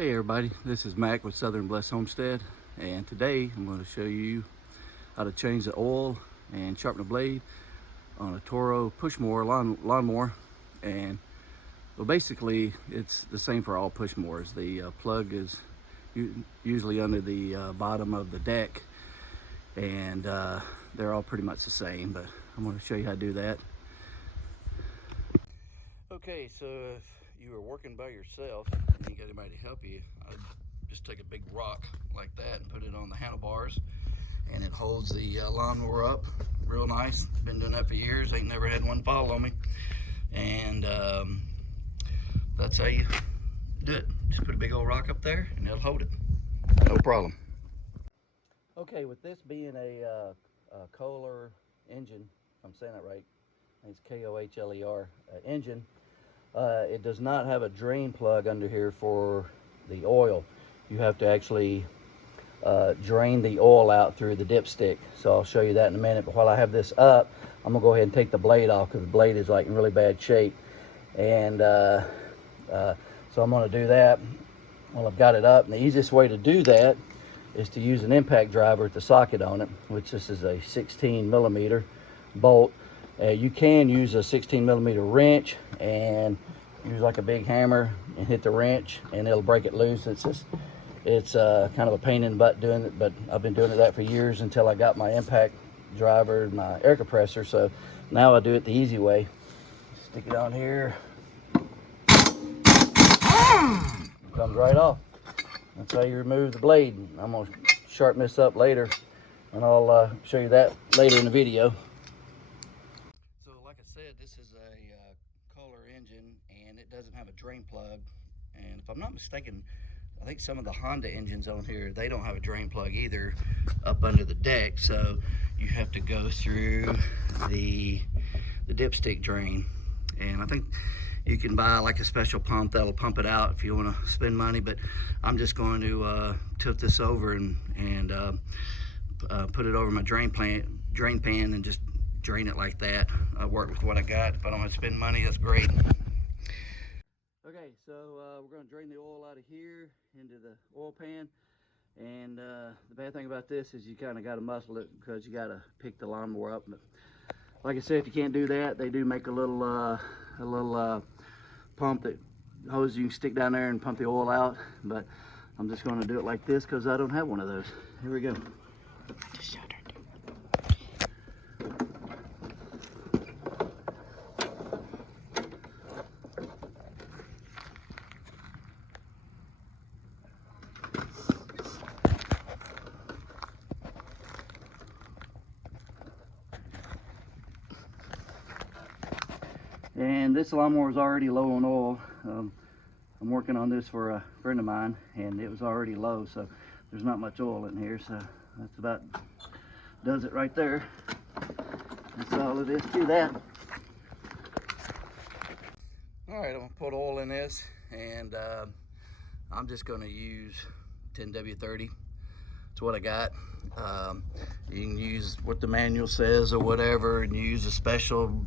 Hey everybody, this is Mac with Southern Blessed Homestead, and today I'm going to show you how to change the oil and sharpen the blade on a Toro push mower, lawnmower. And well, basically it's the same for all push mowers. The plug is usually under the bottom of the deck, and they're all pretty much the same, but I'm going to show you how to do that. Okay, so if you were working by yourself and you got anybody to help you, I'd just take a big rock like that and put it on the handlebars, and it holds the lawnmower up real nice. Been doing that for years, ain't never had one fall on me. And that's how you do it. Just put a big old rock up there and it'll hold it, no problem. Okay, with this being a Kohler engine, if I'm saying that right, it's Kohler engine. It does not have a drain plug under here for the oil. You have to actually drain the oil out through the dipstick. So I'll show you that in a minute. But while I have this up, I'm gonna go ahead and take the blade off because the blade is like in really bad shape. And so I'm gonna do that while I've got it up. And the easiest way to do that is to use an impact driver with the socket on it, which this is a 16mm bolt. You can use a 16mm wrench and use like a big hammer and hit the wrench and it'll break it loose. It's kind of a pain in the butt doing it, but I've been doing that for years until I got my impact driver and my air compressor. So now I do it the easy way. Stick it on here. It comes right off. That's how you remove the blade. I'm gonna sharpen this up later and I'll show you that later in the video. This is a Kohler engine and it doesn't have a drain plug, and if I'm not mistaken, I think some of the Honda engines on here, they don't have a drain plug either up under the deck, so you have to go through the dipstick drain. And I think you can buy like a special pump that'll pump it out if you want to spend money, but I'm just going to tilt this over and put it over my drain pan and just drain it like that. I work with what I got. If I don't have to spend money, that's great. Okay, so we're going to drain the oil out of here into the oil pan, and the bad thing about this is you kind of got to muscle it because you got to pick the lawnmower up. But like I said, if you can't do that, they do make a little pump, that hose you can stick down there and pump the oil out, but I'm just going to do it like this because I don't have one of those. Here we go. Just shut her. And this lawnmower is already low on oil. I'm working on this for a friend of mine, and it was already low, so there's not much oil in here. So that's about does it right there. That's all it is to that. All right, I'm gonna put oil in this, and I'm just gonna use 10W30. That's what I got. You can use what the manual says or whatever, and use a special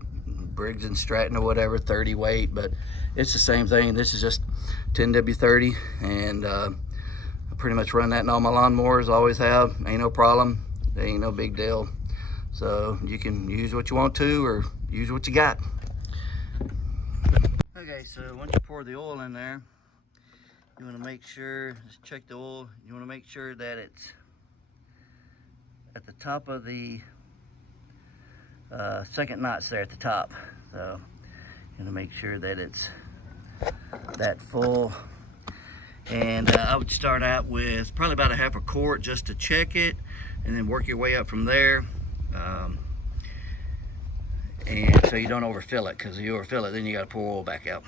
Briggs and Stratton or whatever 30 weight, but it's the same thing. This is just 10W30, and I pretty much run that in all my lawnmowers, always have. Ain't no problem, ain't no big deal. So you can use what you want to or use what you got. Okay, so once you pour the oil in there, you want to make sure, just check the oil, you want to make sure that it's at the top of the second notch there at the top. So you want to make sure that it's that full. And I would start out with probably about a half a quart just to check it, and then work your way up from there. And so you don't overfill it, because if you overfill it, then you got to pour oil back out.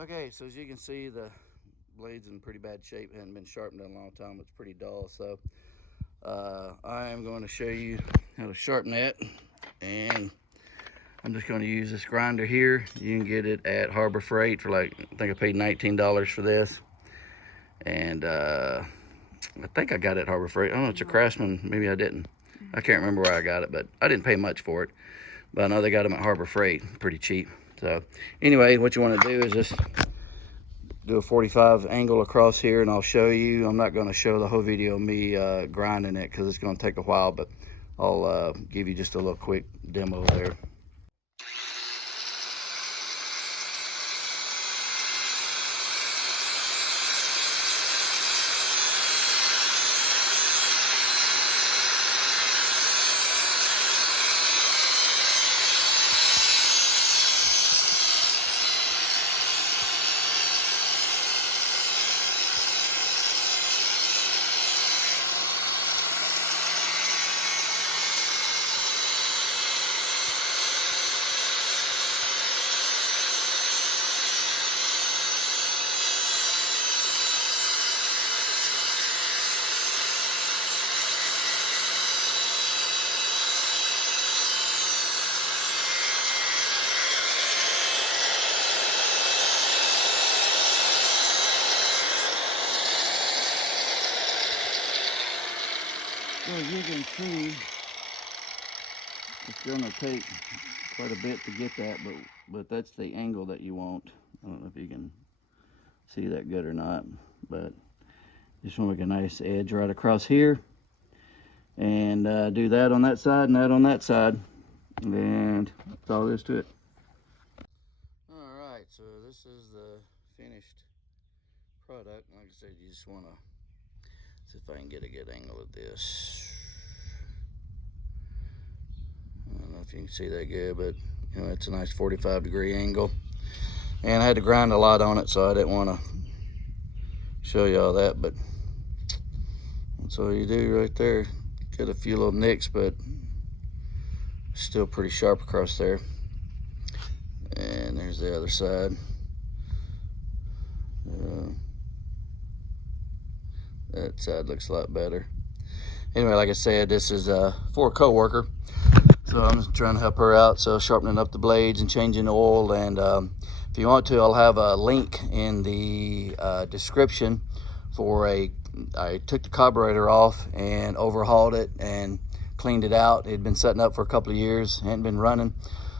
Okay, so as you can see, the blade's in pretty bad shape. It hadn't been sharpened in a long time. It's pretty dull. So I am going to show you how to sharpen it, and I'm just going to use this grinder here. You can get it at Harbor Freight for like, I think I paid $19 for this, and I think I got it at Harbor Freight. I don't know, it's a Craftsman, maybe I didn't. I can't remember where I got it, but I didn't pay much for it. But I know they got them at Harbor Freight, pretty cheap. So anyway, what you want to do is just do a 45 angle across here, and I'll show you. I'm not going to show the whole video of me grinding it because it's going to take a while, but I'll give you just a little quick demo there. So as you can see, it's going to take quite a bit to get that, but that's the angle that you want. I don't know if you can see that good or not, but just want to make a nice edge right across here, and do that on that side and that on that side, and that's all there is to it. All right, so this is the finished product. Like I said, you just want to see if I can get a good angle at this. I don't know if you can see that good, but you know, it's a nice 45-degree angle. And I had to grind a lot on it, so I didn't want to show you all that, but that's all you do right there. Got a few little nicks, but still pretty sharp across there. And there's the other side. That side looks a lot better. Anyway, like I said, this is for a co-worker, so I'm just trying to help her out. So sharpening up the blades and changing the oil. And if you want to, I'll have a link in the description for I took the carburetor off and overhauled it and cleaned it out. It had been setting up for a couple of years, hadn't been running,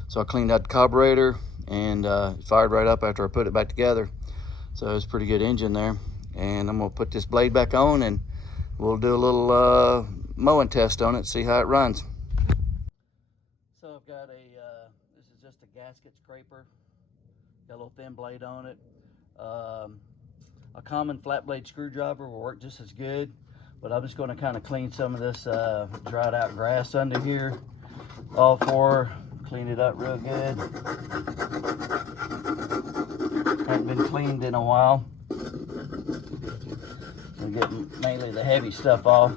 so I cleaned out the carburetor, and it fired right up after I put it back together. So it was a pretty good engine there. And I'm gonna put this blade back on, and we'll do a little mowing test on it, see how it runs. So I've got this is just a gasket scraper, got a little thin blade on it. A common flat blade screwdriver will work just as good, but I'm just gonna kind of clean some of this dried out grass under here. All four, clean it up real good. Hadn't been cleaned in a while. We're getting mainly the heavy stuff off.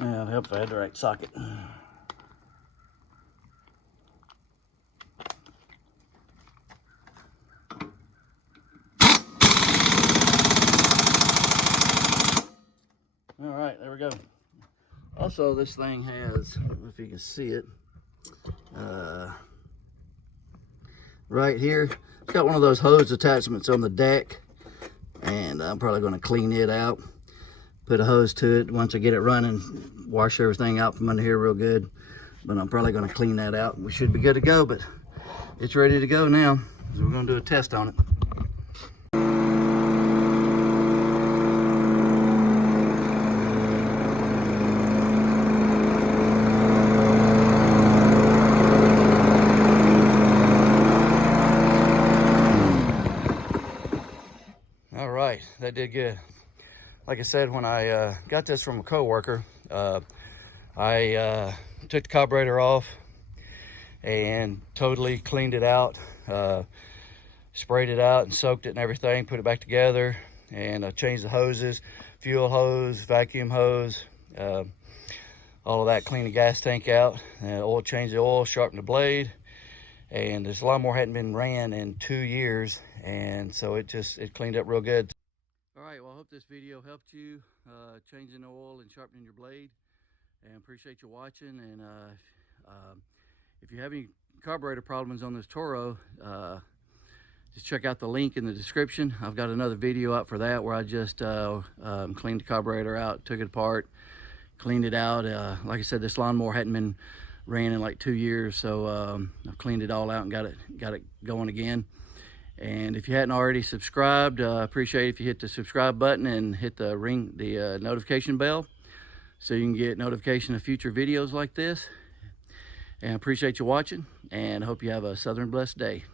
Yeah, it'll help if I had the right socket. All right, there we go. Also, this thing has, I don't know if you can see it, right here, it's got one of those hose attachments on the deck, and I'm probably going to clean it out, put a hose to it once I get it running, wash everything out from under here real good. But I'm probably going to clean that out. We should be good to go, but it's ready to go now. So we're going to do a test on it. All right, that did good. Like I said, when I got this from a co-worker, I took the carburetor off and totally cleaned it out. sprayed it out and soaked it and everything, put it back together, and changed the hoses, fuel hose, vacuum hose, all of that, cleaned the gas tank out, changed the oil, sharpened the blade. And this lawnmower hadn't been ran in 2 years, and so it cleaned up real good. All right, well, I hope this video helped you changing the oil and sharpening your blade, and appreciate you watching. And if you have any carburetor problems on this Toro, just check out the link in the description. I've got another video up for that where I just cleaned the carburetor out, took it apart, cleaned it out. Like I said, this lawnmower hadn't been ran in like 2 years, so I've cleaned it all out and got it going again. And if you hadn't already subscribed, appreciate it if you hit the subscribe button and hit the notification bell so you can get notification of future videos like this. And I appreciate you watching, and I hope you have a southern blessed day.